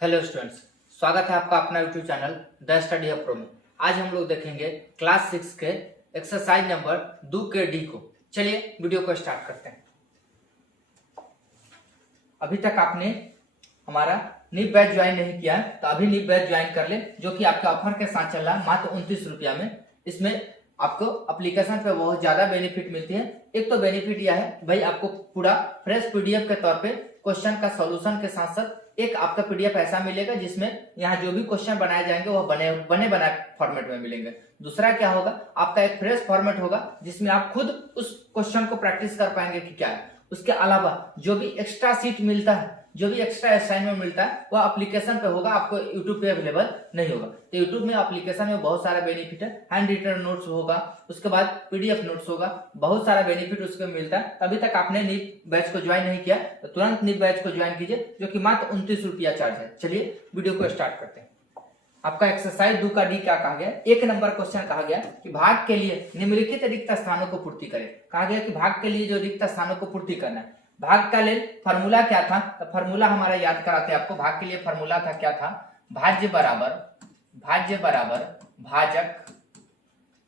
Hello students, स्वागत है आपका अपना YouTube channel the study hub pro में। आज हम लोग देखेंगे क्लास 6 के एक्सरसाइज नंबर 2 के डी को। चलिए वीडियो को स्टार्ट करते हैं। अभी तक आपने हमारा निप बैच ज्वाइन नहीं किया है तो अभी निप बैच ज्वाइन कर ले, जो कि आपके ऑफर के साथ चल रहा है मात्र 29 रुपया में। इसमें आपको एप्लीकेशन पे बहुत ज्यादा बेनिफिट मिलती है। एक तो बेनिफिट यह है भाई, आपको पूरा फ्रेश पीडीएफ के तौर पे क्वेश्चन का सॉल्यूशन के साथ साथ एक आपका पीडीएफ ऐसा मिलेगा जिसमें यहाँ जो भी क्वेश्चन बनाए जाएंगे वह बने बनाए फॉर्मेट में मिलेंगे। दूसरा क्या होगा, आपका एक फ्रेश फॉर्मेट होगा जिसमें आप खुद उस क्वेश्चन को प्रैक्टिस कर पाएंगे कि क्या है। उसके अलावा जो भी एक्स्ट्रा सीट मिलता है, जो भी एक्स्ट्रा असाइनमेंट मिलता है वह एप्लीकेशन पे होगा, आपको यूट्यूब पे अवेलेबल नहीं होगा। तो यूट्यूब में एप्लीकेशन में बहुत सारा बेनिफिट है। हैंड रिटन नोट्स होगा, उसके बाद पीडीएफ नोट्स होगा, बहुत सारा बेनिफिट उसको मिलता है। अभी तक आपने नीट बैच को ज्वाइन नहीं किया तो तुरंत नीट बैच को ज्वाइन कीजिए, जो कि मात्र 29 रुपया चार्ज है। चलिए वीडियो को स्टार्ट करते हैं। आपका एक्सरसाइज 2 का डी क्या कहा गया, एक नंबर क्वेश्चन कहा गया कि भाग के लिए निम्नलिखित रिक्त स्थानों को पूर्ति करें। कहा गया कि भाग के लिए जो रिक्त स्थानों को पूर्ति करना है। भाग का लेल फॉर्मूला क्या था, तो फॉर्मूला हमारा याद कराते हैं आपको। भाग के लिए फॉर्मूला था, क्या था, भाज्य बराबर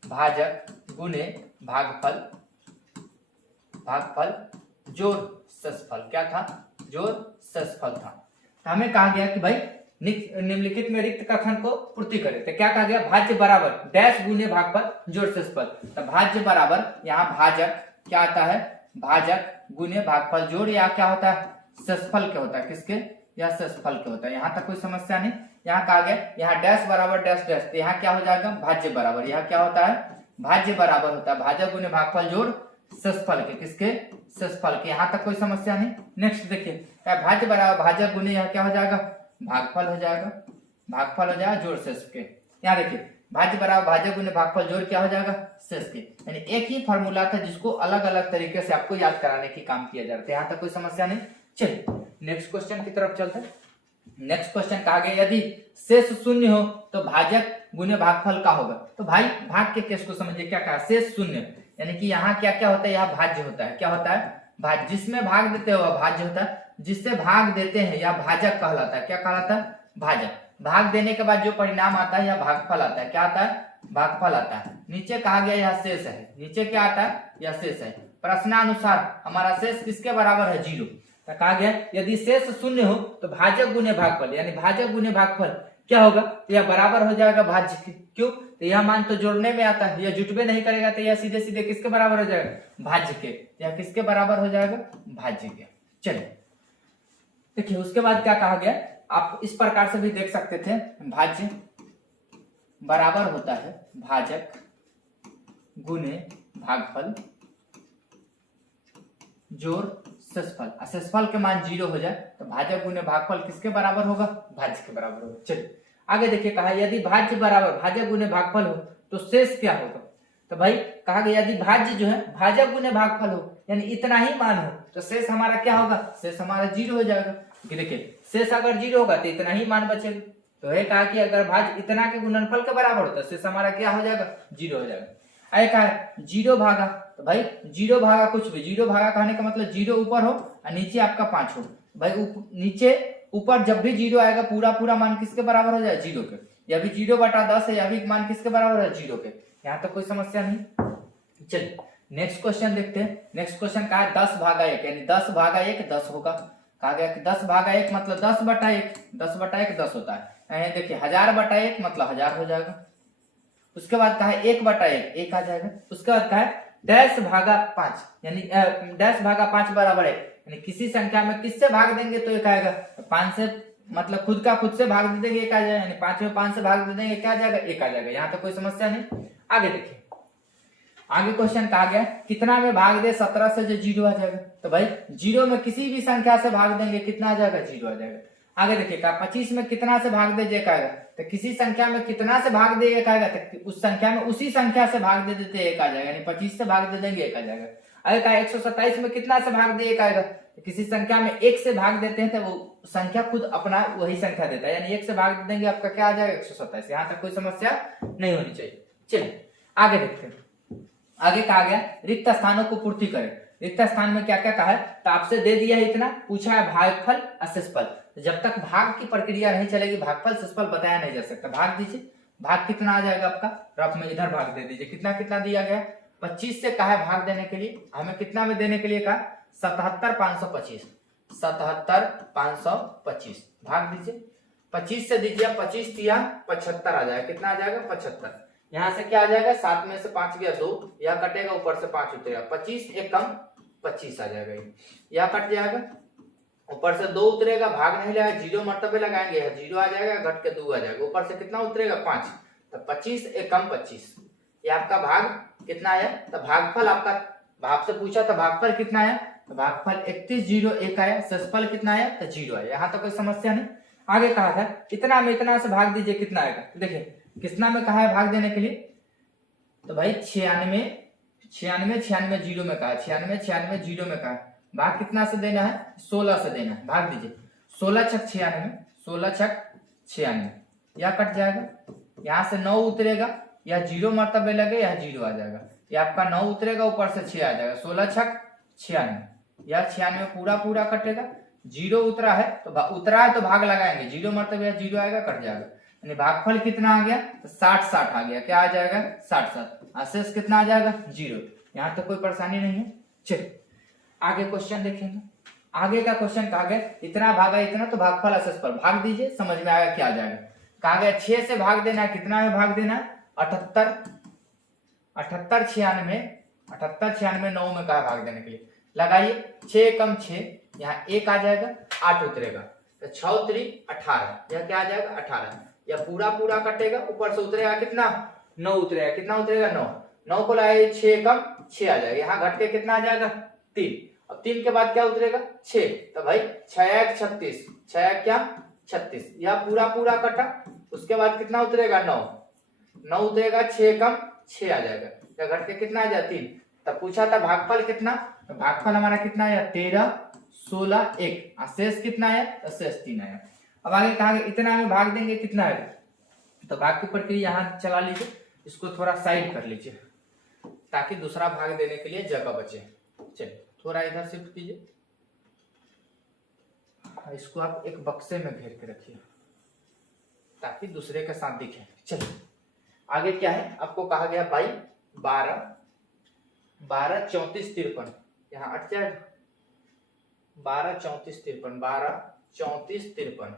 भाजक गुने भागफल जोड़ शेषफल। क्या था, जोड़ शेषफल था। तो हमें कहा गया कि भाई निम्नलिखित में रिक्त कथन को पूर्ति करें। तो क्या कहा गया, भाज्य बराबर डैश गुने भागफल जोड़ शेषफल। तो भाज्य बराबर यहाँ भाजक क्या आता है, भाजक गुने भागफल जोड़, या क्या होता है, शेषफल के होता है, किसके, या शेषफल के होता है। यहाँ तक कोई समस्या नहीं। यहाँ कहा गया यहाँ डैश बराबर डैश डैश, तो यहाँ क्या हो जाएगा, भाज्य बराबर, यहाँ क्या होता है, भाज्य बराबर होता है भाजक गुने भागफल जोड़ शेषफल के, किसके, शेषफल के। यहाँ तक कोई समस्या नहीं। नेक्स्ट देखिए, भाज्य बराबर भाजक गुने, यहाँ क्या हो जाएगा, भागफल हो जाएगा जोड़ शेष के। यहाँ देखिए भाज्य बराबर भाजक गुने भागफल जोड़ क्या हो जाएगा, शेष के। यानी एक ही फॉर्मूला था जिसको अलग अलग तरीके से आपको याद कराने की काम किया जा रहा था। यहाँ तक कोई समस्या नहीं। चलिए नेक्स्ट क्वेश्चन की तरफ चलते हैं। नेक्स्ट क्वेश्चन कहा गया यदि शेष शून्य हो तो भाजक गुने भागफल का होगा। तो भाई भाग के केस को समझिए, क्या कहा, शेष शून्य, यानी कि यहाँ क्या क्या होता है, यहाँ भाज्य होता है। क्या होता है, भाज्य, जिसमें भाग देते हो भाज्य होता है, जिससे भाग देते हैं या भाजक कहलाता है। क्या कहलाता है, भाजक। भाग देने के बाद जो परिणाम आता है या भागफल आता है। क्या आता है, भागफल आता है। नीचे कहा गया यह शेष है, नीचे क्या आता है, यह शेष है। प्रश्नानुसार हमारा शेष किसके बराबर है, 0। तो कहा गया यदि शेष शून्य हो तो भाजक गुने भागफल, यानी भाजक गुने भागफल क्या होगा, तो यह बराबर हो जाएगा भाज्य के। क्यों, तो यह मान तो जोड़ने में आता है, यह जुटवे नहीं करेगा, तो यह सीधे सीधे किसके बराबर हो जाएगा, भाज्य के। यह किसके बराबर हो जाएगा, भाज्य के। चलिए देखिए उसके बाद क्या कहा गया, आप इस प्रकार से भी देख सकते थे, भाज्य बराबर होता है भाजक गुने भागफल जोड़ शेषफल। शेषफल के मान 0 हो जाए तो भाजक गुने भागफल किसके बराबर होगा, भाज्य के बराबर होगा। चलिए आगे देखिए, कहा यदि भाज्य बराबर भाजक गुने भागफल हो तो शेष क्या होगा। तो भाई कहा गया यदि भाज्य जो है भाजक गुने भागफल हो, यानी इतना ही मान हो, तो शेष हमारा क्या होगा, शेष हमारा 0 हो जाएगा। देखिए शेष अगर 0 होगा तो इतना ही मान बचेगा। तो है कहा कि अगर भाज्य इतना के गुणनफल के बराबर होता है, शेष हमारा क्या हो जाएगा, 0 हो जाएगा। आए कहा 0 भागा, तो भाई 0 भागा कुछ भी, 0 भागा कहने का मतलब 0 ऊपर हो और नीचे आपका 5 हो। भाई नीचे ऊपर जब भी 0 आएगा पूरा पूरा मान किसके बराबर हो जाए, 0 के। या भी 0/10 है, या भी मान किसके बराबर है, 0 के। यहाँ तक कोई समस्या नहीं। चलिए नेक्स्ट क्वेश्चन देखते हैं। नेक्स्ट क्वेश्चन कहा है 10 भागा 1, यानी 10 भागा 1 10 होगा। कहा गया कि 10 भागा 1 मतलब 10/1, 10/1 10 होता है। देखिए 1000/1 मतलब 1000 हो जाएगा। उसके बाद कहा है 1/1 1 आ जाएगा। उसके बाद कहा है डैश भागा 5, यानी डैश भागा 5 बराबर 1, यानी किसी संख्या में किससे भाग देंगे तो 1 आएगा। 5 से मतलब खुद से भाग दे देंगे 1 आ जाएगा, यानी 5 में 5 से भाग दे देंगे क्या आ जाएगा, 1 आ जाएगा। यहाँ तो कोई समस्या नहीं। आगे देखिए, आगे क्वेश्चन कहा गया कितना में भाग दे 17 से जो 0 आ जाएगा। तो भाई 0 में किसी भी संख्या से भाग देंगे कितना आ जाएगा, 0 आ जाएगा। आगे देखिए कहा 25 में कितना से भाग दे 1 आएगा। तो किसी संख्या में कितना से भाग दे 1 आएगा, तो उस संख्या में उसी संख्या से भाग दे देते 1 आ जाएगा, यानी 25 से भाग दे देंगे 1 आ जाएगा। आगे कहा 127 में कितना से भाग दे 1 आएगा। तो किसी संख्या में 1 से भाग देते हैं तो वो संख्या खुद अपना वही संख्या देता है, यानी 1 से भाग दे देंगे आपका क्या आ जाएगा, 127। यहाँ तक कोई समस्या नहीं होनी चाहिए। चलिए आगे देखते हैं। आगे कहा गया रिक्त स्थानों को पूर्ति करें। रिक्त स्थान में क्या क्या कहा है, तो आपसे दे दिया है इतना, पूछा है भागफल और शेषफल। तो जब तक भाग की प्रक्रिया नहीं चलेगी भागफल शेषफल बताया नहीं जा सकता। भाग दीजिए, भाग कितना आ जाएगा आपका, रफ में इधर भाग दे दीजिए। कितना कितना दिया गया, 25 से कहा है भाग देने के लिए, हमें कितना में देने के लिए कहा, 77,525, 77,525 भाग दीजिए। 25 से दीजिए, 25 दिया 75 आ जाएगा। कितना आ जाएगा, 75। यहाँ से क्या आ जाएगा, 7 में से 5 गया 2, यह कटेगा, ऊपर से 5 उतरेगा, 25 एक कम 25 आ जाएगा। यह कट जाएगा, ऊपर से 2 उतरेगा, भाग नहीं लगा, 0 मर्तबे लगाएंगे, 0 आ जाएगा, घट के 2 आ जाएगा, ऊपर से कितना उतरेगा, 5, तो 25 एक कम 25, ये आपका भाग कितना आया। तो भागफल आपका, भाग से पूछा तो भागफल कितना आया, तो भागफल 3101 आया। शेषफल कितना आया, तो 0 आया। यहाँ तो कोई समस्या नहीं। आगे कहा था इतना में इतना से भाग दीजिए, कितना आएगा, तो देखिए कितना में कहा है भाग देने के लिए, तो भाई 96 0 में कहा है, 96 0 में कहा है, भाग कितना से देना है, 16 से देना है। भाग दीजिए, 16 छक 96, 16 छक 96, यह कट जाएगा, यहाँ से 9 उतरेगा, या 0 मर्तबे लगे, या 0 आ जाएगा, यह आपका 9 उतरेगा, ऊपर से 6 आ जाएगा, 16 छक 96, यह 96 पूरा पूरा कटेगा, 0 उतरा है तो उतरा है तो भाग लगाएंगे, 0 मर्तबे 0 आएगा, कट जाएगा, यानी भागफल कितना आ गया, तो 60 आ गया। क्या आ जाएगा, 60। शेष कितना आ जाएगा, 0। यहाँ तक कोई परेशानी नहीं है। चलिए आगे क्वेश्चन देखेंगे। आगे का क्वेश्चन कहा गया इतना भागा इतना, तो भागफल शेषफल भाग दीजिए, समझ में आएगा क्या आ जाएगा। कहा गया 6 से भाग देना है, कितना में भाग देना है, 78 96 9 में कहा भाग देने के लिए, लगाइए 6 कम 6, यहाँ 1 आ जाएगा, 8 उतरेगा, तो 6 3 18, यह क्या आ जाएगा, 18, यह पूरा पूरा कटेगा, ऊपर से उतरेगा कितना, 9 उतरेगा, कितना उतरेगा, 9 को लाए 6 कम 6 आ जाएगा, यहाँ घट के कितना आ जाएगा, 3, और 3 के बाद क्या उतरेगा, 6, तो भाई 6 36, 6 क्या 36, यह पूरा पूरा कटा, उसके बाद कितना उतरेगा, 9 उतरेगा, 6 कम 6 आ जाएगा, या घट के कितना आ जाएगा, 3। तब पूछा था भागफल कितना, तो भागफल हमारा कितना आया, 13 16 1, शेष कितना आया, शेष 3 आया। अब आगे कहा इतना में भाग देंगे, कितना आएगा, तो भाग की प्रक्रिया यहाँ चला लीजिए, इसको थोड़ा साइड कर लीजिए ताकि दूसरा भाग देने के लिए जगह बचे। चलिए थोड़ा इधर शिफ्ट कीजिए, इसको आप एक बक्से में घेर के रखिए ताकि दूसरे के साथ दिखे। चलिए आगे क्या है, आपको कहा गया भाई 12 34 53, यहाँ 8 जाए, 12 34 53, 12 34 53,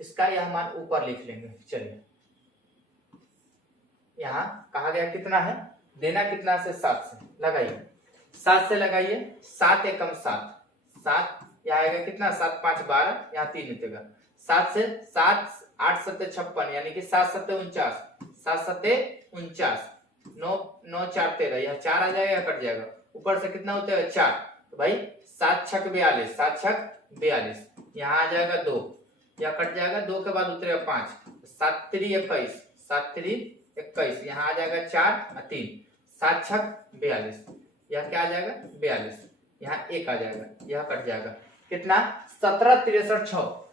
इसका यह मान ऊपर लिख लेंगे। चलिए यहाँ कहा गया कितना है, देना कितना से, 7 से, लगाइए 7 से लगाइए, 7 एकम 7, यह आएगा कितना, 7 5 12, यहाँ 3 उतरेगा, 7 से 7 8 7 56, यानी कि 7 7 49, 7 7 49, 9 9 4 13, यह 4 आ जाएगा, कट जाएगा, ऊपर से कितना उतरेगा, 4, तो भाई 7 छक 42, 7 छक 42, यहाँ आ जाएगा 2, यह कट जाएगा, 2 के बाद उतरेगा 5, 7 3 21, 7 3 21, यहाँ आ जाएगा 4 3, 7 छक 42, यह क्या आ जाएगा, 42, यहाँ 1 आ जाएगा, यह कट जाएगा, कितना, 17 63 6।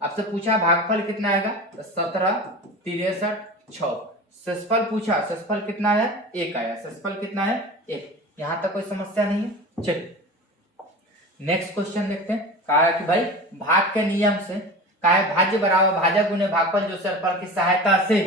आपसे पूछा भागफल कितना आएगा, 17 63 6। शेषफल पूछा, शेषफल कितना है, 1 आया, शेषफल कितना है, 1। यहाँ तक कोई समस्या नहीं है। चलिए नेक्स्ट क्वेश्चन देखते हैं। कहा है कि भाई भाग के नियम से कहा है भाज्य बराबर भाजक गुने भागफल जो शेषफल की सहायता से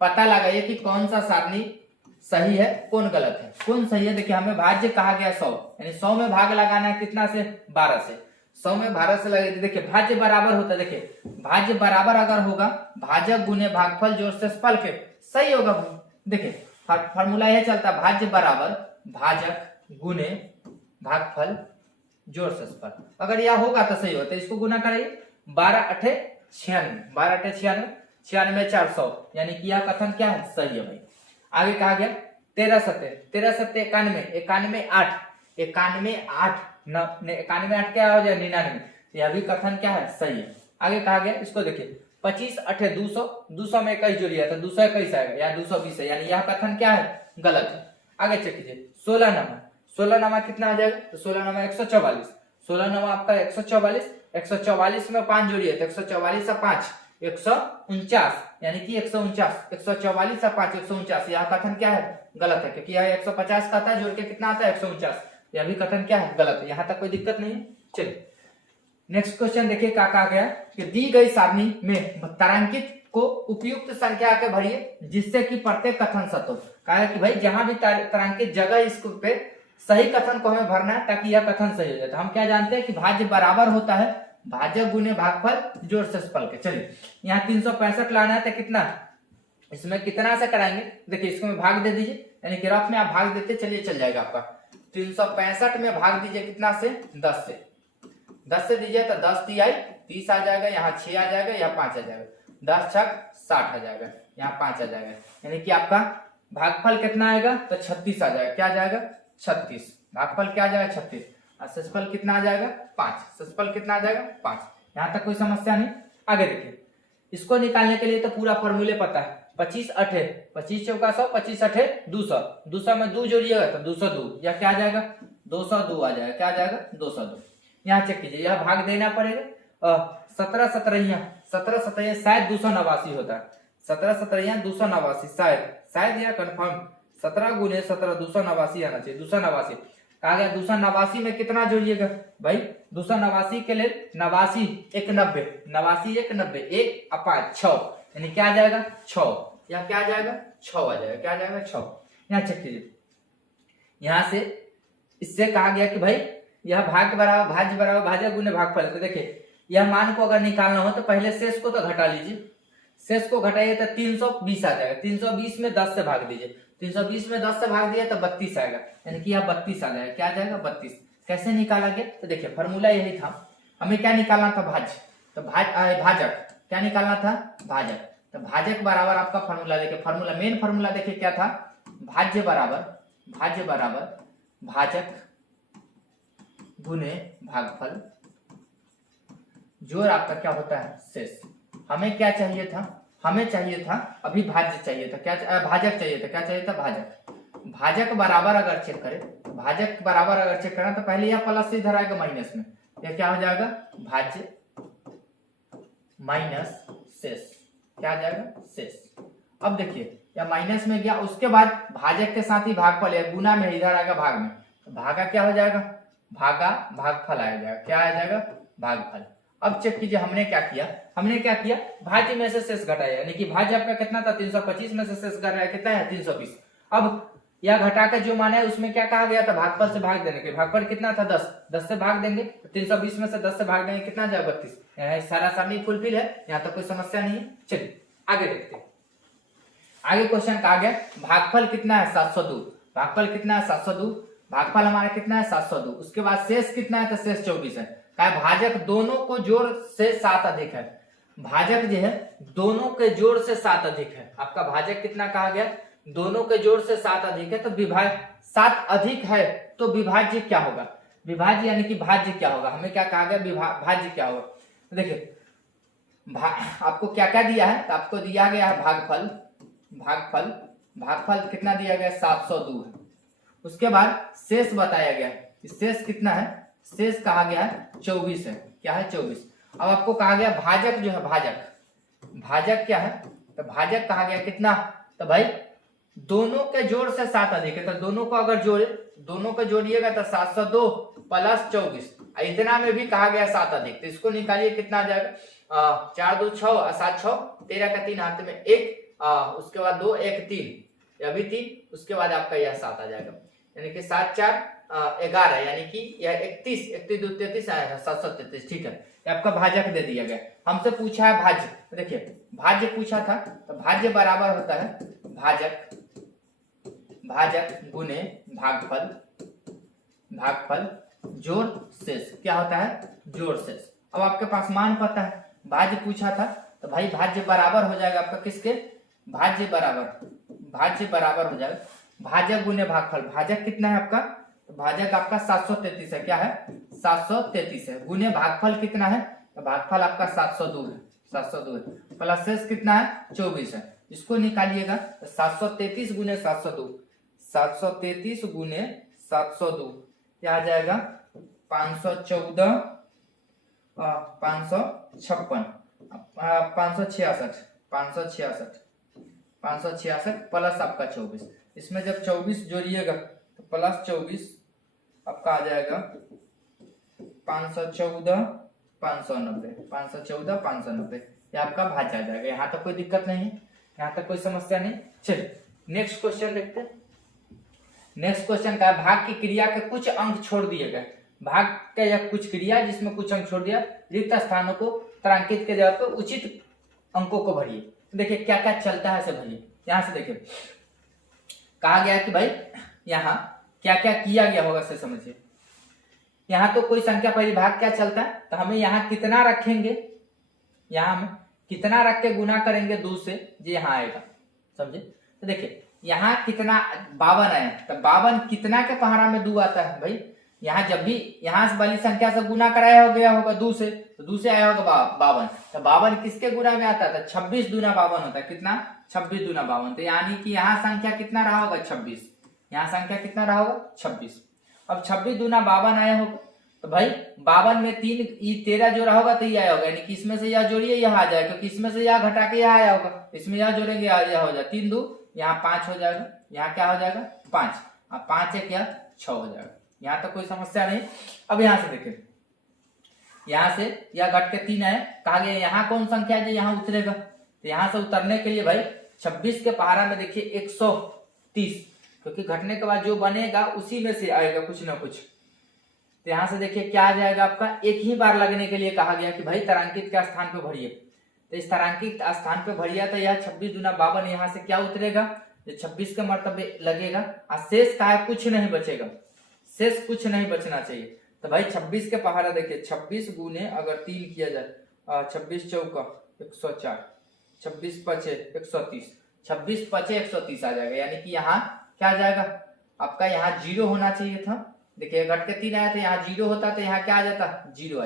पता लगाइए कि कौन सा सारणी सही है, कौन गलत है, कौन सही है। देखिए हमें भाज्य कहा गया 100, यानी 100 में भाग लगाना है, कितना से, 12 से, 100 में 12 से लगे। देखिए भाज्य बराबर होता है, देखिए भाज्य बराबर अगर होगा भाजक गुने भागफल जोड़ शेषफल के, सही होगा भाई। देखिए फार्मूला यह चलता है, भाज्य बराबर भाजक गुने भागफल जोड़ शेषफल, अगर यह होगा तो सही होता है। इसको गुना करिए, 12 8 96, 12 8 96, 96 400, यानी कि यह कथन क्या है, सही है भाई। आगे कहा गया 13 7 91, 91 8, 91 8 91 8 क्या हो जाए, 99, यह भी कथन क्या है, सही है। आगे कहा गया, इसको देखिए 25 8 200, 200 में 21 जोड़िए तो 221 आएगा, या 220 है, यानी यह कथन क्या है, गलत है। आगे चेक कीजिए 16 नमा कितना आ जाएगा, तो 16 नमा 144, 16 नमा आपका 144, 144 में 5 जोड़िए तो 144 से 5 149, यानी कि 149, 144 से 5 149, यह कथन क्या है, गलत है, क्योंकि यह 150 का था, जोड़ के कितना आता है 149, यह भी कथन क्या है, गलत है। यहाँ तक कोई दिक्कत नहीं है। चलिए नेक्स्ट क्वेश्चन देखिए क्या कहा गया कि दी गई सारणी में तारांकित को उपयुक्त संख्या के भरिए जिससे कि प्रत्येक कथन सत्य हो। कहा कि भाई जहां भी तारांकित जगह इसको पे सही कथन को हमें भरना है ताकि यह कथन सही हो जाए। तो हम क्या जानते हैं कि भाज्य बराबर होता है भाजक गुने भागफल जोड़ शेषफल के। चलिए यहाँ 365 लाना है तो कितना, इसमें कितना से कराएंगे, देखिए इसको में भाग दे दीजिए, यानी कि रफ में आप भाग देते चलिए चल जाएगा आपका। 365 में भाग दीजिए कितना से, 10 से। 10 से दीजिए तो 10 × 30 आ जाएगा, यहाँ 6 आ जाएगा, यहाँ 5 आ जाएगा, 10 × 6 60 आ जाएगा, यहाँ 5 आ जाएगा, यानी कि आपका भागफल कितना आएगा तो 36 आ जाएगा। क्या आ जाएगा 36, भागफल क्या आ जाएगा 36, और शेषफल कितना आ जाएगा 5। शेषफल कितना आ जाएगा 5। यहाँ तक कोई समस्या नहीं। आगे देखिए, इसको निकालने के लिए तो पूरा फॉर्मूले पता है। 25 8 25 चौका 100, 25 8 200, 200 में 2 जोड़िएगा तो 202, या क्या आ जाएगा 202 आ जाएगा। क्या आ जाएगा 202। यहाँ चेक कीजिए, यह भाग देना पड़ेगा। 17 17 शायद 289 होता है। 17 17 289 शायद या कंफर्म 17 × 17 289 आना चाहिए। 289 कहा गया, 289 में कितना जोड़िएगा भाई, 289 के लिए 89 1 90, 89 1 90, 1 और 5 6, यानी क्या आ जाएगा 6, या क्या आ जाएगा 6 आ जाएगा। क्या आ जाएगा 6। यहाँ चेक कीजिए, यहाँ से इससे कहा गया कि भाई यह भाग बराबर भाज्य बराबर भाजक गुने भागफल। तो देखिए यह मान को अगर निकालना हो तो पहले शेष को तो घटा लीजिए, शेष को घटाइए तो 320 आ जाएगा। 320 में 10 से भाग दीजिए, 320 में 10 से भाग दिया तो 32 आएगा, यानी कि यह 32 आ जाएगा। क्या आ जाएगा 32। कैसे निकाला गया तो देखिए फॉर्मूला यही था, हमें क्या निकालना था भाज्य, तो भाजक क्या निकालना था भाजक। तो भाजक बराबर आपका फॉर्मूला देखिए, फॉर्मूला मेन फॉर्मूला देखिए क्या था, भाज्य बराबर भाजक गुने भागफल जोड़ आपका क्या होता है शेष। हमें क्या चाहिए था, हमें चाहिए था अभी भाज्य चाहिए था, क्या भाजक चाहिए था, क्या चाहिए था भाजक। भाजक बराबर अगर चेक करें, भाजक बराबर अगर चेक करें तो पहले यह प्लस से इधर आएगा माइनस में, यह क्या हो जाएगा भाज्य माइनस शेष। क्या आ जाएगा शेष। अब देखिए या माइनस में गया, उसके बाद भाजक के साथ ही भागफल है, गुना में इधर आएगा भाग में, तो भागा क्या हो जाएगा भागा भागफल आ जाएगा। क्या आ जाएगा भागफल। अब चेक कीजिए हमने क्या किया, भाज्य में से शेष घटाया, यानी कि भाज्य आपका कितना था 325 में से शेष घटाया कितना है 320। अब यह घटाकर जो माना है उसमें क्या कहा गया था भागफल से भाग देने के, भागफल कितना था 10 से भाग देंगे, 320 में से 10 से भाग देंगे कितना जाएगा 32। सारा सारणी फुलफिल है, यहाँ तक कोई समस्या नहीं है। चलिए आगे देखते हैं। आगे क्वेश्चन कहा गया भागफल कितना है 702, भागफल कितना है 702, भागफल हमारा कितना है 702। उसके बाद शेष कितना है तो शेष 24 है। भाजक दोनों को जोड़ से 7 अधिक है, भाजक जो है दोनों के जोड़ से 7 अधिक है। आपका भाजक कितना कहा गया, दोनों के जोड़ से 7 अधिक है, तो 7 अधिक है तो विभाज्य क्या होगा, विभाज्य यानी कि भाज्य क्या होगा। हमें क्या कहा गया भाज्य क्या होगा। तो देखिए आपको क्या क्या दिया है, तो आपको दिया गया है भागफल कितना दिया गया 702 है। उसके बाद शेष बताया गया, शेष कितना है, शेष कहा गया है 24 है। क्या है 24। अब आपको कहा गया भाजक जो है भाजक क्या है, तो भाजक कहा गया कितना, तो भाई दोनों के जोड़ से 7 अधिक है, तो दोनों को अगर दोनों को जोड़िएगा तो 702 + 24, इतना में भी कहा गया 7 अधिक, तो इसको निकालिए कितना आ जाएगा 4 2 6 और 7 6 13 का 3 हाथ में 1, उसके बाद 2 1 3 अभी 3, उसके बाद आपका यह 7 आ जाएगा, यानी कि 7 4 11, यानी कि यह 31 31 2 33 आया 733। ठीक है, आपका भाजक दे दिया गया। हमसे पूछा है भाज्य, तो देखिए भाज्य पूछा था, तो भाज्य बराबर होता है भाजक गुने भागफल जोड़ शेष। क्या होता है जोड़ शेष। अब आपके पास मान पता है, भाज्य पूछा था तो भाई भाज्य बराबर हो जाएगा आपका किसके, भाज्य बराबर हो जाएगा भाजक गुने भागफल। भाजक कितना है आपका, तो भाजक आपका 733 है। क्या है 733 है, गुने भागफल कितना है, तो भागफल आपका 702 है, प्लस शेष कितना है 24 है। इसको निकालिएगा तो 733 गुने 702, 733 गुने 702 क्या आ जाएगा 514 556 566 प्लस आपका 24। इसमें जब 24 जोड़िएगा तो प्लस 24 आपका आ जाएगा 514 590, 514, 590, ये आपका भाज्य आ जाएगा। यहाँ तक कोई दिक्कत नहीं है, यहाँ तक कोई समस्या नहीं। चलिए नेक्स्ट क्वेश्चन देखते हैं। नेक्स्ट क्वेश्चन का है भाग की क्रिया के कुछ अंक छोड़ दिए गए। भाग का या कुछ क्रिया जिसमें कुछ अंक छोड़ दिया, रिक्त स्थानों को तारांकित के जगह पर उचित अंकों को भरिए। देखिए क्या क्या चलता है इसे भरिए। यहाँ से देखिए कहा गया कि भाई यहाँ क्या क्या किया गया होगा से समझिए। यहाँ तो कोई संख्या पहली भाग क्या चलता है, तो हमें यहाँ कितना रखेंगे, यहाँ हम कितना रख के गुना करेंगे 2 से, जो यहाँ आएगा, समझे। तो देखिए यहाँ कितना 52 आया, तो 52 कितना के पहाड़ा में 2 आता है भाई। यहाँ जब भी यहाँ वाली संख्या से गुना कराया हो गया होगा 2 से, तो 2 से आया होगा 52। तो 52 किसके गुना में आता है, 26 दूना 52 होता है। कितना, 26 दूना 52। तो यानी कि यहाँ संख्या कितना रहा होगा 26, यहाँ संख्या कितना रहा होगा 26। अब 26 दूना 52 आया होगा, तो भाई 52 में 3 13 जोड़ा होगा तो ये आया होगा, यानी कि इसमें से यह जोड़िए यह आ जाएगा, क्योंकि इसमें से यह घटा के यह आया होगा, इसमें यह जोड़ेंगे यह हो जाएगा 3 2, यहाँ 5 हो जाएगा, यहाँ क्या हो जाएगा 5, अब 5 1 क्या 6 हो जाएगा। यहाँ तो कोई समस्या नहीं। अब यहाँ से देखिए, यहाँ से यह घट के 3 आया, कहा गया यहाँ कौन संख्या है जो यहाँ उतरेगा, तो यहाँ से उतरने के लिए भाई 26 के पहाड़ा में देखिए 130, क्योंकि घटने के बाद जो बनेगा उसी में से आएगा कुछ ना कुछ। तो यहाँ से देखिए क्या आ जाएगा आपका, एक ही बार लगने के लिए कहा गया कि भाई तारांकित के स्थान पे भरिए। तो इस तारांकित स्थान पे भरिया, तो यह 26 दूना 52 यहाँ से क्या उतरेगा, ये 26 के मर्तबे लगेगा, और शेष का है कुछ नहीं बचेगा, शेष कुछ नहीं बचना चाहिए। तो भाई 26 के पहाड़ा देखिए 26 गुने अगर 3 किया जाए, 26 चौका 104, 26 पचे 130, 26 पचे 130 आ जाएगा। यानी कि यहाँ क्या आ जाएगा आपका, यहाँ 0 होना चाहिए था। देखिए घट के 3 आया था, यहाँ 0 होता तो यहाँ क्या आ जाता 0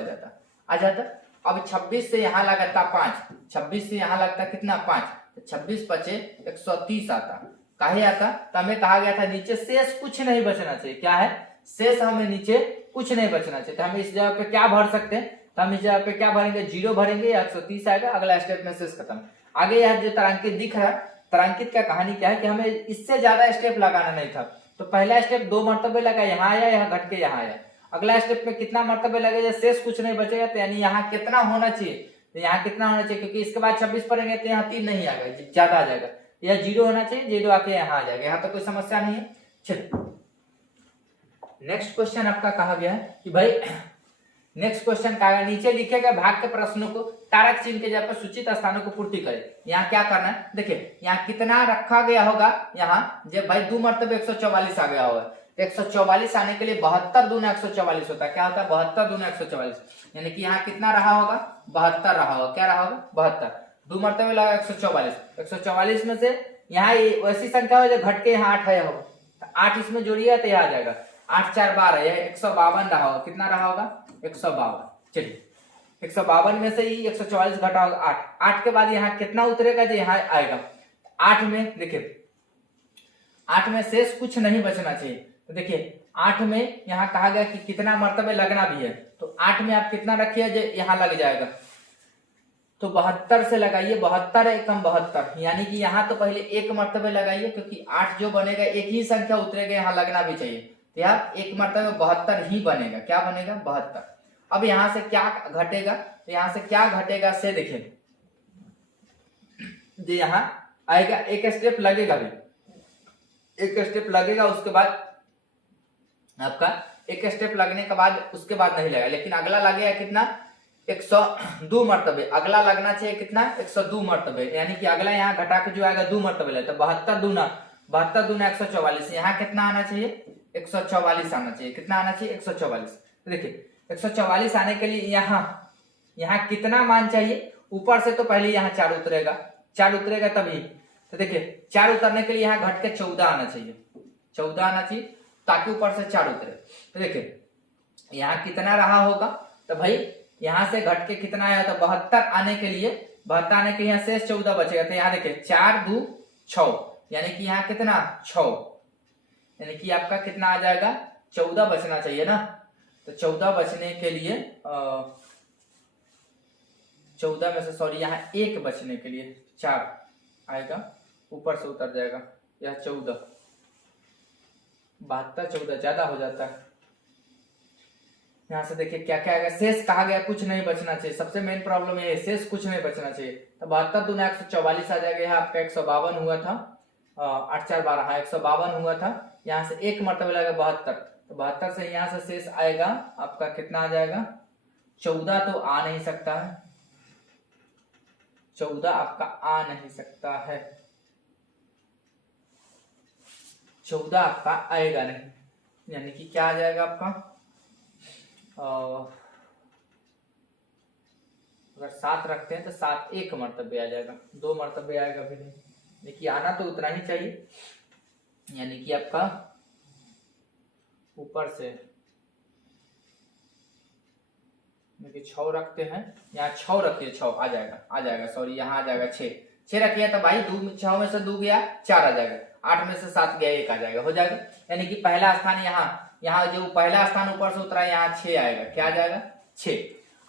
आ जाता। अब 26 से यहाँ लगाता 5, 26 से यहाँ लगता कितना 5, 26 पचे 130 आता, काहे आता, तो हमें कहा गया था नीचे शेष कुछ नहीं बचना चाहिए। क्या है, शेष हमें नीचे कुछ नहीं बचना चाहिए। तो हम इस जगह पे क्या भर सकते हैं, तो हम इस जगह पे क्या भरेंगे 0 भरेंगे या 130 आएगा, अगला स्टेप में शेष खत्म। आगे यह जो तारांकित दिख रहा है, तारांकित का कहानी क्या है कि हमें इससे ज्यादा स्टेप लगाना नहीं था। तो पहला स्टेप 2 मर्तबे लगा, यहाँ आया, यहाँ घट के यहाँ आया। अगला स्टेप में कितना मर्तबे लगेगा, शेष कुछ नहीं बचेगा, तो यानी यहाँ कितना होना चाहिए, तो यहाँ कितना होना चाहिए, क्योंकि इसके बाद 26 पढ़ेंगे तो यहाँ 3 नहीं आएगा, ज्यादा आ जाएगा, यह 0 होना चाहिए, 0 आके यहाँ आ जाएगा। यहाँ तो कोई समस्या नहीं है। चलिए नेक्स्ट क्वेश्चन आपका कहा गया है कि भाई नेक्स्ट क्वेश्चन का है, नीचे लिखे गए भाग के प्रश्नों को तारक चिन्ह के जगह पर सूचित स्थानों को पूर्ति करें। यहाँ क्या करना है, देखिए यहाँ कितना रखा गया होगा, यहाँ जब भाई 2 मर्तबे 144 आ गया होगा, 144 आने के लिए 72 दूना 144 होता है। क्या होता है 72 दूना 144, यानी कि यहाँ कितना रहा होगा 72 रहा होगा। क्या रहा होगा 72, 2 मर्तबे लगा 144, 144 में से यहाँ वैसी संख्या हो जो घट के यहाँ 8 आया होगा, तो 8 इसमें जोड़िए तो यह आ जाएगा 8 4 12, यह 152 रहा होगा। कितना रहा होगा 152। चलिए 152 में से ही 144 घटा होगा 8, 8 के बाद यहाँ कितना उतरेगा जो यहाँ आएगा 8 में, देखिए 8 में शेष कुछ नहीं बचना चाहिए। तो देखिए 8 में यहाँ कहा गया कि कितना मर्तबे लगना भी है, तो 8 में आप कितना रखिए जो यहाँ लग जाएगा, तो 72 से लगाइए, 72 एकम 72, यानी कि यहाँ तो पहले 1 मर्तबे लगाइए, क्योंकि 8 जो बनेगा एक ही संख्या उतरेगा, यहाँ लगना भी चाहिए, तो यहाँ 1 मर्तबे 72 ही बनेगा। क्या बनेगा 72। अब यहाँ से क्या घटेगा, तो यहाँ से क्या घटेगा से देखिए, जो यहाँ आएगा एक स्टेप लगेगा भी, एक स्टेप लगेगा, उसके बाद आपका एक स्टेप लगने के बाद उसके बाद नहीं लगा, लेकिन अगला लगेगा कितना 102 मर्तबे, अगला लगना चाहिए कितना 102 मर्तबे, यानी कि अगला यहाँ घटा के जो आएगा 2 मर्तबे लगता है, 72 दूना 144, यहाँ कितना आना चाहिए 144 आना चाहिए। कितना आना चाहिए 144। तो देखिए 144 आने के लिए यहाँ कितना मान चाहिए, ऊपर से तो पहले यहाँ 4 उतरेगा, 4 उतरेगा तभी, तो देखिए 4 उतरने के लिए यहाँ घट के 14 आना चाहिए, 14 आना चाहिए ताकि ऊपर से 4 उतरे। तो देखिए यहाँ कितना रहा होगा, तो भाई यहाँ से घट के कितना आया, तो 72 आने के लिए, 72 आने के लिए यहाँ शेष 14 बचेगा, तो यहाँ देखिए 4 2 6, यानी कि यहाँ कितना 6, यानी कि आपका कितना आ जाएगा 14 बचना चाहिए ना। तो 14 बचने के लिए 14 में से सॉरी यहाँ 1 बचने के लिए 4 आएगा, ऊपर से उतर जाएगा, यह 14, 72 14 ज्यादा हो जाता है, यहाँ से देखिए क्या क्या आएगा, शेष कहा गया कुछ नहीं बचना चाहिए, सबसे मेन प्रॉब्लम है शेष कुछ नहीं बचना चाहिए। तो 72 दूना 144 आ जाएगा, यहाँ आपका 152 हुआ था, 8 4 12, हाँ 152 हुआ था। यहाँ से एक मरतबा लगेगा 72, तो 72 से यहाँ से शेष आएगा आपका कितना आ जाएगा, 14 तो आ नहीं सकता है, 14 आपका आ नहीं सकता है, 14 आपका आएगा नहीं, यानी कि क्या आ जाएगा आपका, अगर 7 रखते हैं तो 7 एक मरतबे आ जाएगा, 2 मरतबे आएगा भी नहीं, देखिए आना तो उतना ही चाहिए, यानी कि आपका ऊपर से देखिए 6 रखते हैं, यहाँ 6 रखिए, 6 आ जाएगा, सॉरी यहाँ आ जाएगा 6 रखिए, तो भाई 6 में से 2 गया 4 आ जाएगा, 8 में से 7 गया 1 आ जाएगा, हो जाएगा। यानी कि पहला स्थान यहाँ जो पहला स्थान ऊपर से उतरा यहाँ 6 आएगा, क्या आ जाएगा 6।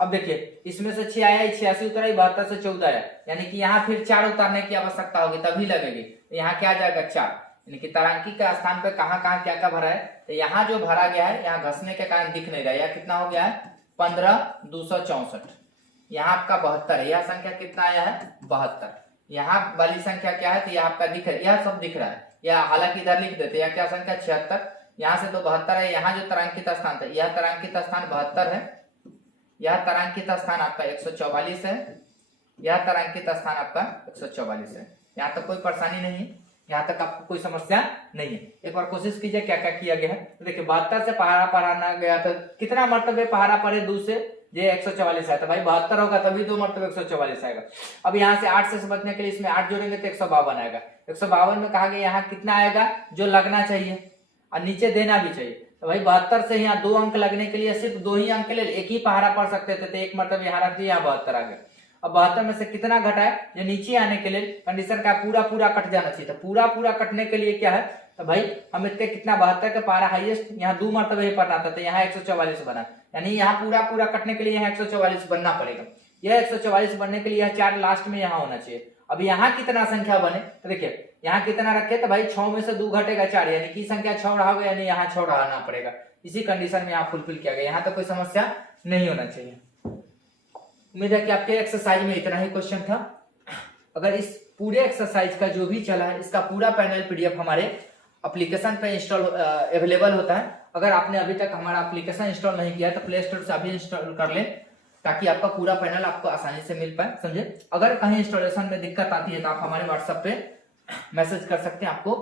अब देखिए इसमें से 6 आया, 86 उतरा, 72 से 14 आया, यानी कि यहाँ फिर 4 उतारने की आवश्यकता होगी तभी लगेगी, यहाँ क्या आ जाएगा 4, यानी कि तारांकित के स्थान पे कहाँ कहाँ क्या क्या भरा है, तो यहाँ जो भरा गया है यहाँ घसने के कारण दिख नहीं रहा है, यहाँ कितना हो गया है 15,264, यहाँ आपका 72 है, यह संख्या कितना आया है 72, यहाँ वाली संख्या क्या है, तो यह आपका दिख रहा है, यह सब दिख रहा है, यह हालांकि इधर लिख देते, यह क्या संख्या 76, यहाँ से तो 72 है, यहाँ जो तारांकित स्थान था यह तारांकित स्थान 72 है, यह तारांकित स्थान आपका 144 है, यह तारांकित स्थान आपका 144 है, यहाँ तक कोई परेशानी नहीं है, यहाँ तक आपको कोई समस्या नहीं है। एक बार कोशिश कीजिए क्या क्या किया गया है, तो देखिए 72 से पहाड़ा पढ़ाना गया तो कितना मरतबे पहाड़ा पढ़े 2 से, ये 144 है, तो भाई 72 होगा तभी 2 मरतबे 144 आएगा। अब यहाँ से 8 से बचने के लिए इसमें 8 जोड़ेंगे तो 152 आएगा, 152 में कहा गया यहाँ कितना आएगा जो लगना चाहिए और नीचे देना भी चाहिए, तो भाई 72 से यहाँ 2 अंक लगने के लिए सिर्फ 2 ही अंक के लिए एक ही पहाड़ा पढ़ सकते थे, तो एक मतलब यहाँ रख दिया, यहाँ 72 आ गया। अब 72 में से कितना घटा है, जो नीचे आने के लिए कंडीशन का पूरा कट जाना चाहिए, तो पूरा कटने के लिए क्या है, तो भाई हम इतने कितना 72 का पारा हाईएस्ट यहाँ 2 मरतबे ही पढ़ना था, तो यहाँ 144 बना, यानी यहाँ पूरा कटने के लिए यहाँ 144 बनना पड़ेगा, यह 144 बनने के लिए यह 4 लास्ट में यहाँ होना चाहिए। अब यहाँ कितना संख्या बने, तो देखिए यहाँ कितना रखे, तो भाई 6 में से 2 घटेगा 4, यानी कि संख्या 6 रहा होगा, यानी यहाँ 6 रहना पड़ेगा, इसी कंडीशन में यहाँ फुलफिल किया गया, यहाँ तो कोई समस्या नहीं होना चाहिए। उम्मीद है कि आपके एक्सरसाइज में इतना ही क्वेश्चन था। अगर इस पूरे एक्सरसाइज का जो भी चला है इसका पूरा पैनल पीडीएफ हमारे एप्लीकेशन पे इंस्टॉल अवेलेबल होता है। अगर आपने अभी तक हमारा एप्लीकेशन इंस्टॉल नहीं किया तो प्ले स्टोर से अभी इंस्टॉल कर ले, ताकि आपका पूरा पैनल आपको आसानी से मिल पाए, समझे। अगर कहीं इंस्टॉलेशन में दिक्कत आती है तो आप हमारे व्हाट्सएप पे मैसेज कर सकते हैं, आपको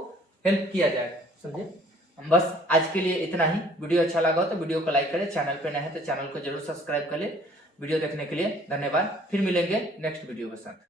हेल्प किया जाएगा, समझे। बस आज के लिए इतना ही। वीडियो अच्छा लगा हो तो वीडियो को लाइक करें, चैनल पे नए हैं तो चैनल को जरूर सब्सक्राइब कर ले। वीडियो देखने के लिए धन्यवाद, फिर मिलेंगे नेक्स्ट वीडियो के साथ।